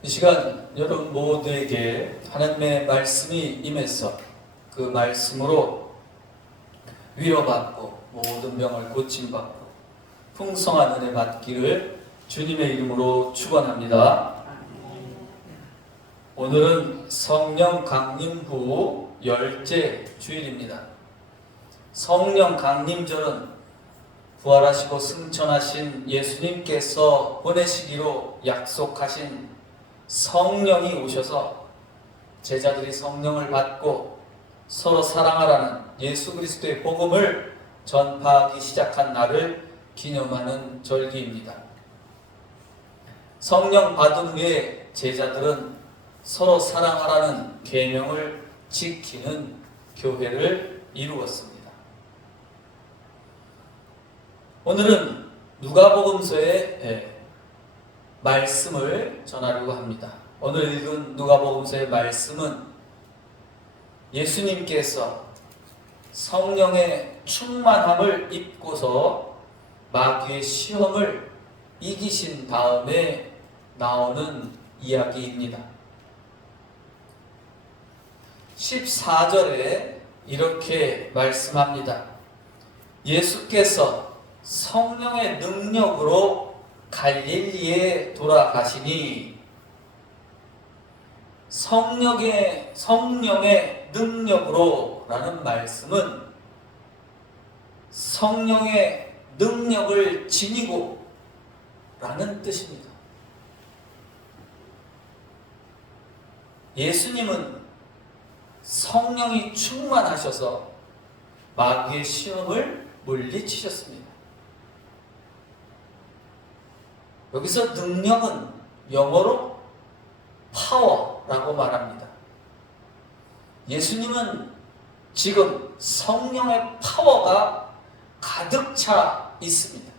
이 시간 여러분 모두에게 하나님의 말씀이 임해서 그 말씀으로 위로받고 모든 병을 고침받고 풍성한 은혜 받기를 주님의 이름으로 축원합니다. 오늘은 성령 강림 후 10째 주일입니다. 성령 강림절은 부활하시고 승천하신 예수님께서 보내시기로 약속하신 성령이 오셔서 제자들이 성령을 받고 서로 사랑하라는 예수 그리스도의 복음을 전파하기 시작한 날을 기념하는 절기입니다. 성령 받은 후에 제자들은 서로 사랑하라는 계명을 지키는 교회를 이루었습니다. 오늘은 누가복음서의 말씀을 전하려고 합니다. 오늘 읽은 누가복음서의 말씀은 예수님께서 성령의 충만함을 입고서 마귀의 시험을 이기신 다음에 나오는 이야기입니다. 14절에 이렇게 말씀합니다. 예수께서 성령의 능력으로 갈릴리에 돌아가시니, 성령의 능력으로 라는 말씀은 성령의 능력을 지니고 라는 뜻입니다. 예수님은 성령이 충만하셔서 마귀의 시험을 물리치셨습니다. 여기서 능력은 영어로 파워라고 말합니다. 예수님은 지금 성령의 파워가 가득 차 있습니다.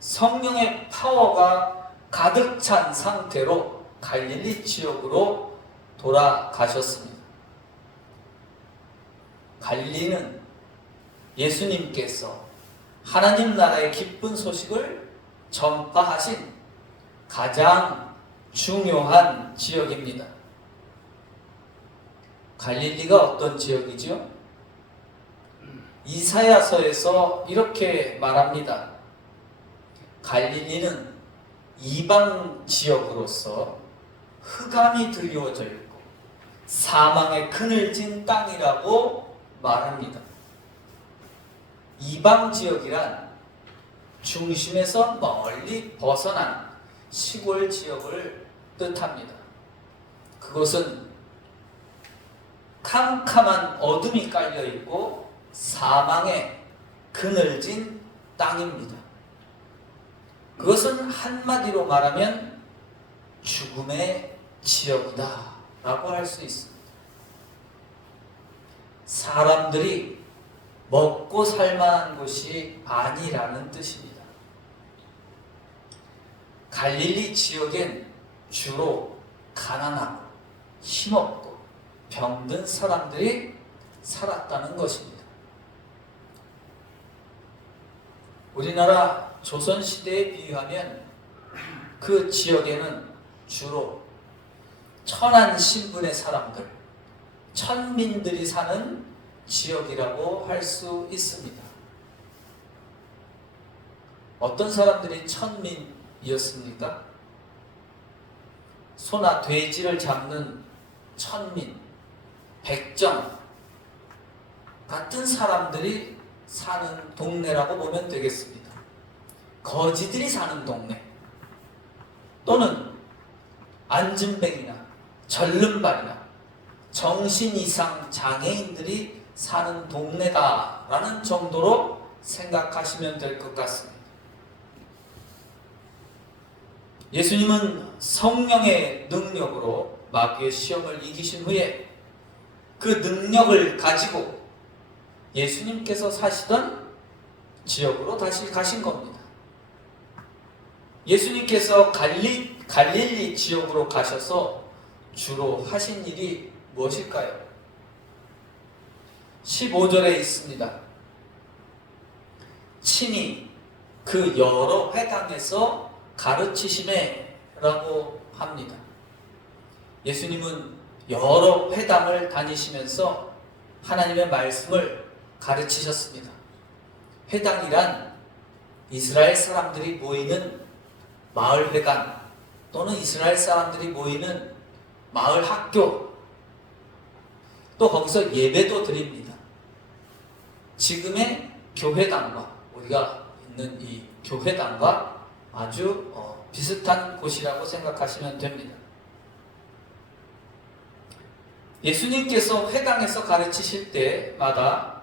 성령의 파워가 가득 찬 상태로 갈릴리 지역으로 돌아가셨습니다. 갈릴리는 예수님께서 하나님 나라의 기쁜 소식을 전파하신 가장 중요한 지역입니다. 갈릴리가 어떤 지역이죠? 이사야서에서 이렇게 말합니다. 갈릴리는 이방 지역으로서 흑암이 드리워져 있고 사망의 그늘진 땅이라고 말합니다. 이방 지역이란 중심에서 멀리 벗어난 시골 지역을 뜻합니다. 그곳은 캄캄한 어둠이 깔려있고 사망의 그늘진 땅입니다. 그것은 한마디로 말하면 죽음의 지역이다 라고 할 수 있습니다. 사람들이 먹고 살만한 곳이 아니라는 뜻입니다. 갈릴리 지역엔 주로 가난하고 힘없고 병든 사람들이 살았다는 것입니다. 우리나라 조선시대에 비유하면 그 지역에는 주로 천한 신분의 사람들, 천민들이 사는 지역이라고 할 수 있습니다. 어떤 사람들이 천민이었습니까? 소나 돼지를 잡는 천민, 백정 같은 사람들이 사는 동네라고 보면 되겠습니다. 거지들이 사는 동네, 또는 안진뱅이나 절름발이나 정신 이상 장애인들이 사는 동네다라는 정도로 생각하시면 될 것 같습니다. 예수님은 성령의 능력으로 마귀의 시험을 이기신 후에 그 능력을 가지고 예수님께서 사시던 지역으로 다시 가신 겁니다. 예수님께서 갈릴리 지역으로 가셔서 주로 하신 일이 무엇일까요? 15절에 있습니다. 친히 그 여러 회당에서 가르치심에 회당이라고 합니다. 예수님은 여러 회당을 다니시면서 하나님의 말씀을 가르치셨습니다. 회당이란 이스라엘 사람들이 모이는 마을회관 또는 이스라엘 사람들이 모이는 마을 학교, 또 거기서 예배도 드립니다. 지금의 교회당과 우리가 있는 이 교회당과 아주 비슷한 곳이라고 생각하시면 됩니다. 예수님께서 회당에서 가르치실 때마다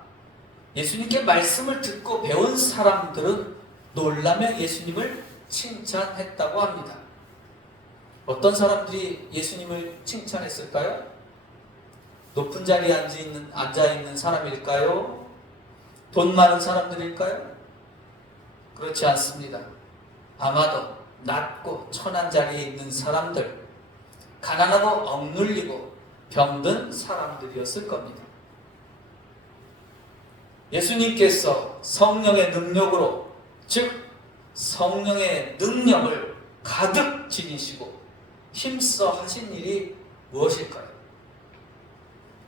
예수님께 말씀을 듣고 배운 사람들은 놀라며 예수님을 칭찬했다고 합니다. 어떤 사람들이 예수님을 칭찬했을까요? 높은 자리에 앉아있는 사람일까요? 돈 많은 사람들일까요? 그렇지 않습니다. 아마도 낮고 천한 자리에 있는 사람들, 가난하고 억눌리고 병든 사람들이었을 겁니다. 예수님께서 성령의 능력으로, 즉 성령의 능력을 가득 지니시고 힘써 하신 일이 무엇일까요?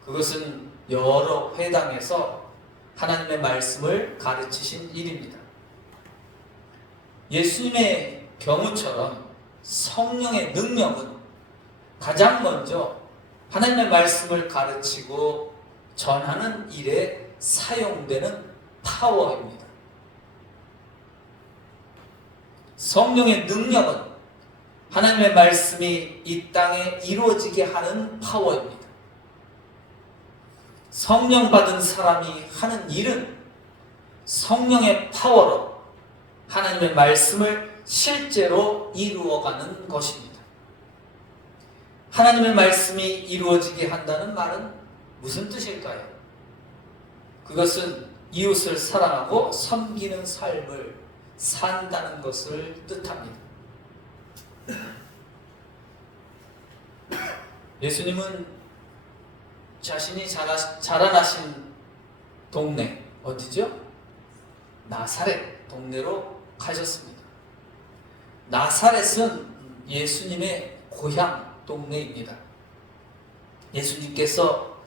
그것은 여러 회당에서 하나님의 말씀을 가르치신 일입니다. 예수님의 경우처럼 성령의 능력은 가장 먼저 하나님의 말씀을 가르치고 전하는 일에 사용되는 파워입니다. 성령의 능력은 하나님의 말씀이 이 땅에 이루어지게 하는 파워입니다. 성령 받은 사람이 하는 일은 성령의 파워로 하나님의 말씀을 실제로 이루어가는 것입니다. 하나님의 말씀이 이루어지게 한다는 말은 무슨 뜻일까요? 그것은 이웃을 사랑하고 섬기는 삶을 산다는 것을 뜻합니다. 예수님은 자신이 자라나신 동네, 어디죠? 나사렛 동네로 가셨습니다. 나사렛은 예수님의 고향 동네입니다. 예수님께서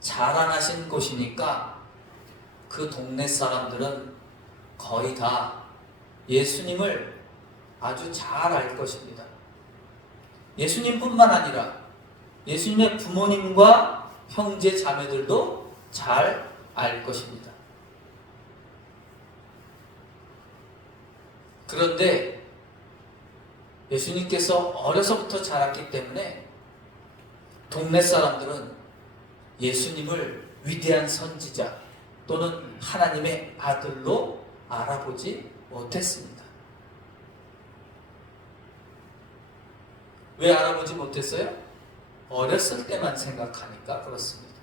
자라나신 곳이니까 그 동네 사람들은 거의 다 예수님을 아주 잘 알 것입니다. 예수님뿐만 아니라 예수님의 부모님과 형제 자매들도 잘 알 것입니다. 그런데 예수님께서 어려서부터 자랐기 때문에 동네 사람들은 예수님을 위대한 선지자 또는 하나님의 아들로 알아보지 못했습니다. 왜 알아보지 못했어요? 어렸을 때만 생각하니까 그렇습니다.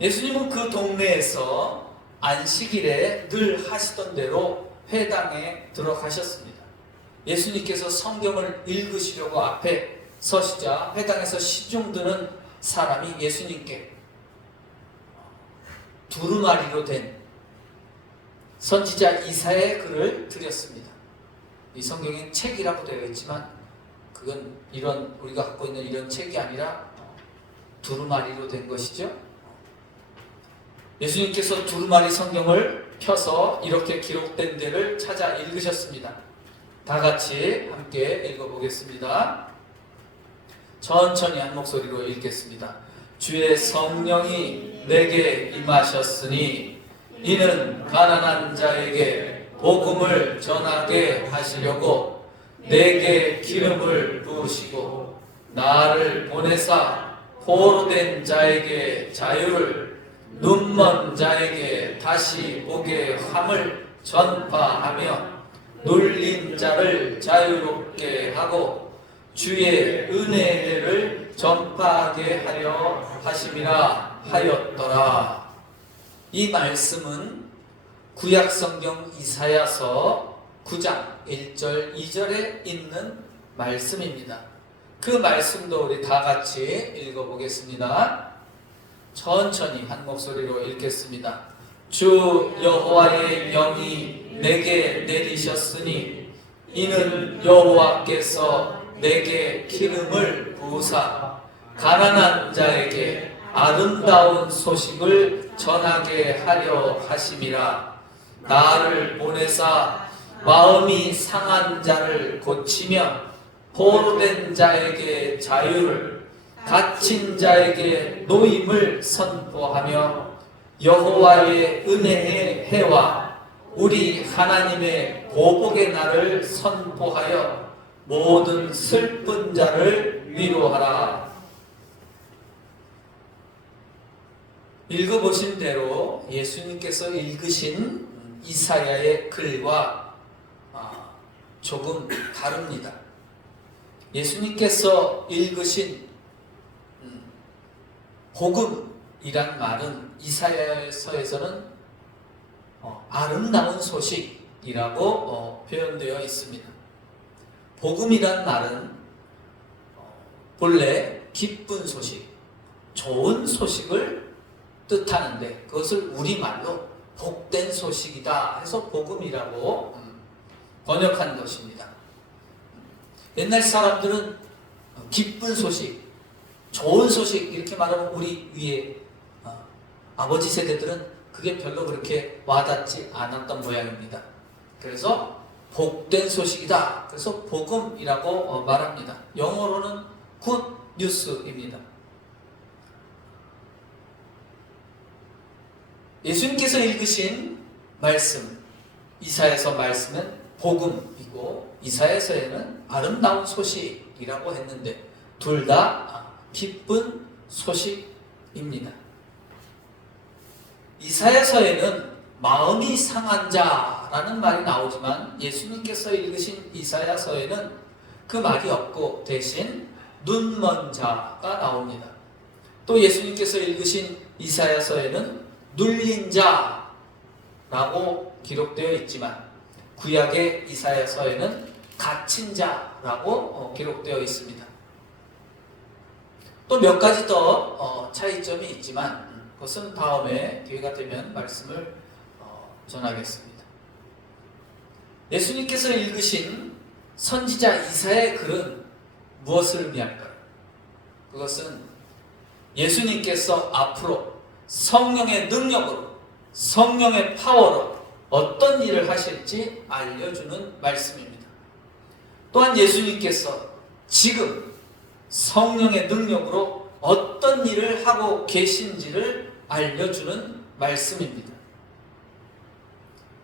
예수님은 그 동네에서 안식일에 늘 하시던 대로 회당에 들어가셨습니다. 예수님께서 성경을 읽으시려고 앞에 서시자 회당에서 시중 드는 사람이 예수님께 두루마리로 된 선지자 이사야의 글을 드렸습니다. 이 성경엔 책이라고 되어 있지만 그건 우리가 갖고 있는 이런 책이 아니라 두루마리로 된 것이죠. 예수님께서 두루마리 성경을 펴서 이렇게 기록된 데를 찾아 읽으셨습니다. 다 같이 함께 읽어보겠습니다. 천천히 한 목소리로 읽겠습니다. 주의 성령이 내게 임하셨으니 이는 가난한 자에게 복음을 전하게 하시려고 내게 기름을 부으시고 나를 보내사 포로된 자에게 자유를 눈먼 자에게 다시 보게 함을 전파하며 눌린 자를 자유롭게 하고 주의 은혜를 전파하게 하려 하심이라 하였더라. 이 말씀은 구약성경 이사야서 9장 1절 2절에 있는 말씀입니다. 그 말씀도 우리 다 같이 읽어보겠습니다. 천천히 한 목소리로 읽겠습니다. 주 여호와의 영이 내게 내리셨으니 이는 여호와께서 내게 기름을 부으사 가난한 자에게 아름다운 소식을 전하게 하려 하심이라. 나를 보내사 마음이 상한 자를 고치며 포로된 자에게 자유를, 갇힌 자에게 노임을 선포하며 여호와의 은혜의 해와 우리 하나님의 보복의 날을 선포하여 모든 슬픈 자를 위로하라. 읽어보신 대로 예수님께서 읽으신 이사야의 글과 조금 다릅니다. 예수님께서 읽으신 복음이란 말은 이사야서에서는 아름다운 소식이라고 표현되어 있습니다. 복음이란 말은 본래 기쁜 소식, 좋은 소식을 뜻하는데 그것을 우리말로 복된 소식이다 해서 복음이라고 번역한 것입니다. 옛날 사람들은 기쁜 소식, 좋은 소식 이렇게 말하면 우리 위에 아버지 세대들은 그게 별로 그렇게 와닿지 않았던 모양입니다. 그래서 복된 소식이다. 그래서 복음이라고 말합니다. 영어로는 good news입니다. 예수님께서 읽으신 말씀, 이사야서 말씀은 복음이고 이사야서에는 아름다운 소식이라고 했는데 둘 다 기쁜 소식입니다. 이사야서에는 마음이 상한 자라는 말이 나오지만 예수님께서 읽으신 이사야서에는 그 말이 없고 대신 눈먼 자가 나옵니다. 또 예수님께서 읽으신 이사야서에는 눌린 자라고 기록되어 있지만 구약의 이사야서에는 갇힌 자라고 기록되어 있습니다. 또 몇 가지 더 차이점이 있지만 그것은 다음에 기회가 되면 말씀을 전하겠습니다. 예수님께서 읽으신 선지자 이사야의 글은 무엇을 의미할까요? 그것은 예수님께서 앞으로 성령의 능력으로, 성령의 파워로 어떤 일을 하실지 알려주는 말씀입니다. 또한 예수님께서 지금 성령의 능력으로 어떤 일을 하고 계신지를 알려주는 말씀입니다.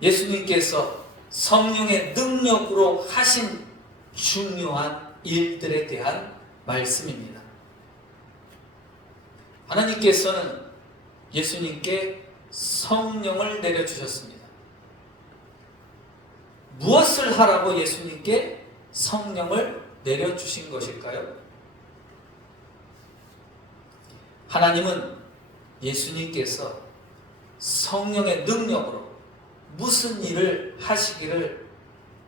예수님께서 성령의 능력으로 하신 중요한 일들에 대한 말씀입니다. 하나님께서는 예수님께 성령을 내려주셨습니다. 무엇을 하라고 예수님께 성령을 내려주신 것일까요? 하나님은 예수님께서 성령의 능력으로 무슨 일을 하시기를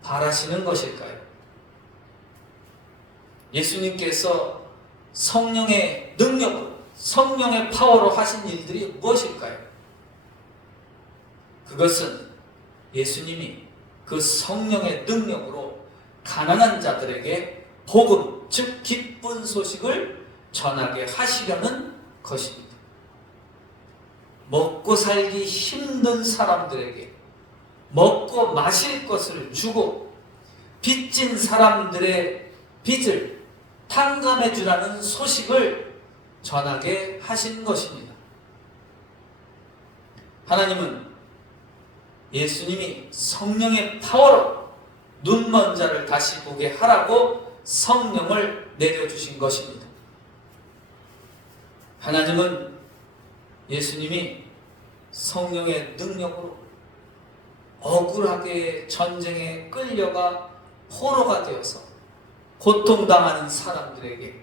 바라시는 것일까요? 예수님께서 성령의 능력으로, 성령의 파워로 하신 일들이 무엇일까요? 그것은 예수님이 그 성령의 능력으로 가난한 자들에게 복음, 즉 기쁜 소식을 전하게 하시려는 것입니다. 먹고 살기 힘든 사람들에게 먹고 마실 것을 주고 빚진 사람들의 빚을 탕감해 주라는 소식을 전하게 하신 것입니다. 하나님은 예수님이 성령의 파워로 눈먼 자를 다시 보게 하라고 성령을 내려주신 것입니다. 하나님은 예수님이 성령의 능력으로 억울하게 전쟁에 끌려가 포로가 되어서 고통당하는 사람들에게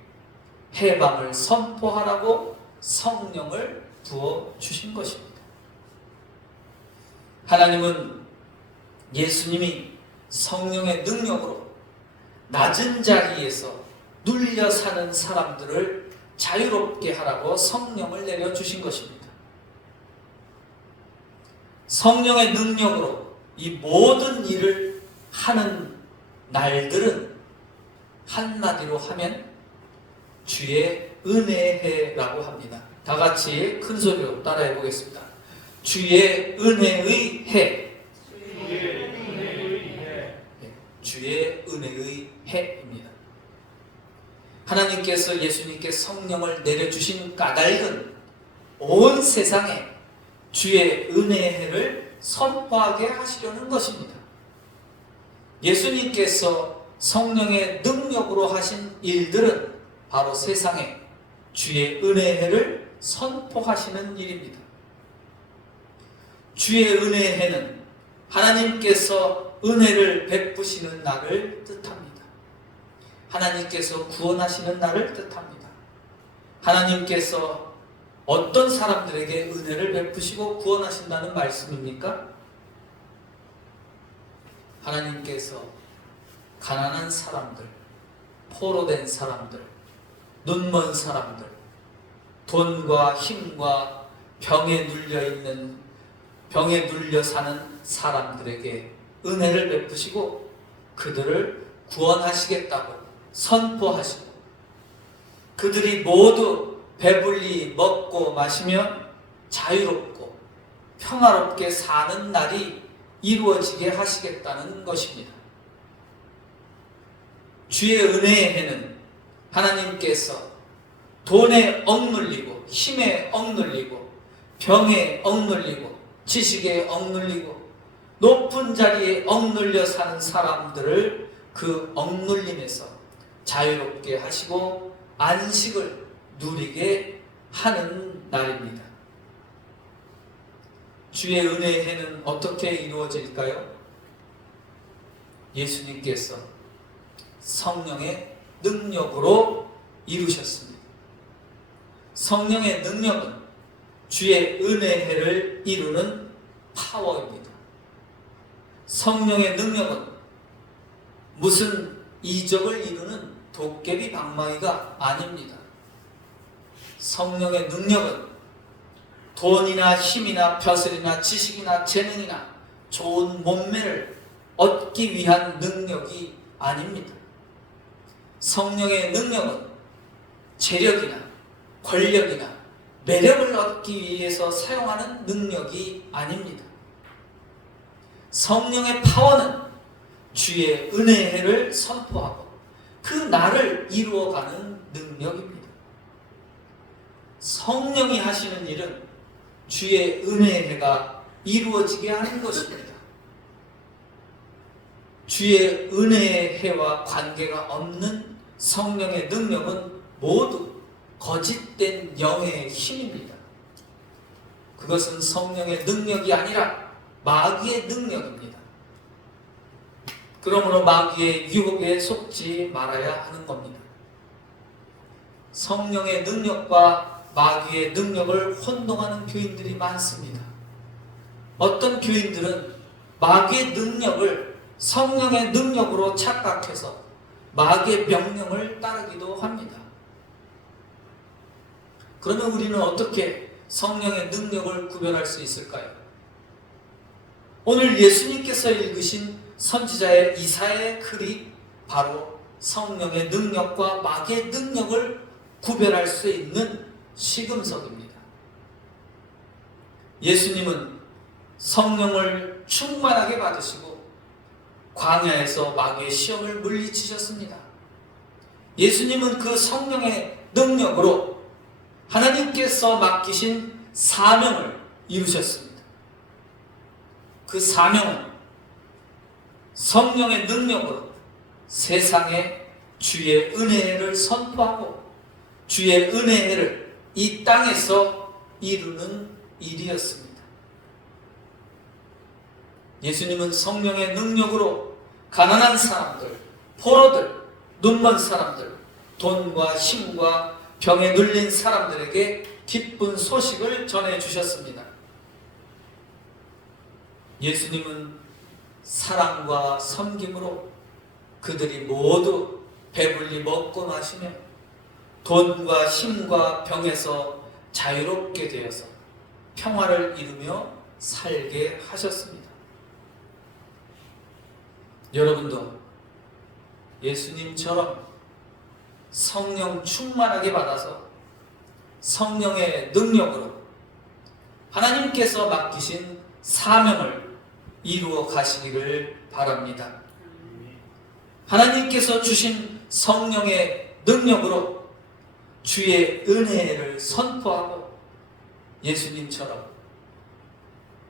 해방을 선포하라고 성령을 부어주신 것입니다. 하나님은 예수님이 성령의 능력으로 낮은 자리에서 눌려 사는 사람들을 자유롭게 하라고 성령을 내려주신 것입니다. 성령의 능력으로 이 모든 일을 하는 날들은 한마디로 하면 주의 은혜해라고 합니다. 다 같이 큰 소리로 따라해 보겠습니다. 주의 은혜의 해. 주의 은혜의 해입니다. 하나님께서 예수님께 성령을 내려주신 까닭은 온 세상에 주의 은혜의 해를 선포하게 하시려는 것입니다. 예수님께서 성령의 능력으로 하신 일들은 바로 세상에 주의 은혜의 해를 선포하시는 일입니다. 주의 은혜의 해는 하나님께서 은혜를 베푸시는 날을 뜻합니다. 하나님께서 구원하시는 날을 뜻합니다. 하나님께서 어떤 사람들에게 은혜를 베푸시고 구원하신다는 말씀입니까? 하나님께서 가난한 사람들, 포로된 사람들, 눈먼 사람들, 돈과 힘과 병에 눌려 사는 사람들에게 은혜를 베푸시고 그들을 구원하시겠다고 선포하시고 그들이 모두 배불리 먹고 마시며 자유롭고 평화롭게 사는 날이 이루어지게 하시겠다는 것입니다. 주의 은혜의 해는 하나님께서 돈에 억눌리고 힘에 억눌리고 병에 억눌리고 지식에 억눌리고 높은 자리에 억눌려 사는 사람들을 그 억눌림에서 자유롭게 하시고 안식을 누리게 하는 날입니다. 주의 은혜의 해는 어떻게 이루어질까요? 예수님께서 성령의 능력으로 이루셨습니다. 성령의 능력은 주의 은혜의 해를 이루는 파워입니다. 성령의 능력은 무슨 이적을 이루는 도깨비 방망이가 아닙니다. 성령의 능력은 돈이나 힘이나 벼슬이나 지식이나 재능이나 좋은 몸매를 얻기 위한 능력이 아닙니다. 성령의 능력은 재력이나 권력이나 매력을 얻기 위해서 사용하는 능력이 아닙니다. 성령의 파워는 주의 은혜의 해를 선포하고 그 날을 이루어가는 능력입니다. 성령이 하시는 일은 주의 은혜의 해가 이루어지게 하는 것입니다. 주의 은혜의 해와 관계가 없는 성령의 능력은 모두 거짓된 영의 힘입니다. 그것은 성령의 능력이 아니라 마귀의 능력입니다. 그러므로 마귀의 유혹에 속지 말아야 하는 겁니다. 성령의 능력과 마귀의 능력을 혼동하는 교인들이 많습니다. 어떤 교인들은 마귀의 능력을 성령의 능력으로 착각해서 마귀의 명령을 따르기도 합니다. 그러면 우리는 어떻게 성령의 능력을 구별할 수 있을까요? 오늘 예수님께서 읽으신 선지자의 이사야의 글이 바로 성령의 능력과 마귀의 능력을 구별할 수 있는 시금석입니다. 예수님은 성령을 충만하게 받으시고 광야에서 마귀의 시험을 물리치셨습니다. 예수님은 그 성령의 능력으로 하나님께서 맡기신 사명을 이루셨습니다. 그 사명은 성령의 능력으로 세상에 주의 은혜를 선포하고 주의 은혜를 이 땅에서 이루는 일이었습니다. 예수님은 성령의 능력으로 가난한 사람들, 포로들, 눈먼 사람들, 돈과 힘과 병에 눌린 사람들에게 기쁜 소식을 전해주셨습니다. 예수님은 사랑과 섬김으로 그들이 모두 배불리 먹고 마시며 돈과 힘과 병에서 자유롭게 되어서 평화를 이루며 살게 하셨습니다. 여러분도 예수님처럼 성령 충만하게 받아서 성령의 능력으로 하나님께서 맡기신 사명을 이루어 가시기를 바랍니다. 하나님께서 주신 성령의 능력으로 주의 은혜를 선포하고 예수님처럼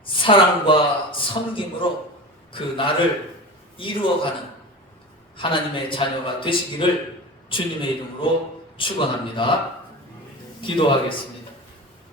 사랑과 섬김으로 그 나를 이루어가는 하나님의 자녀가 되시기를 주님의 이름으로 축원합니다. 기도하겠습니다.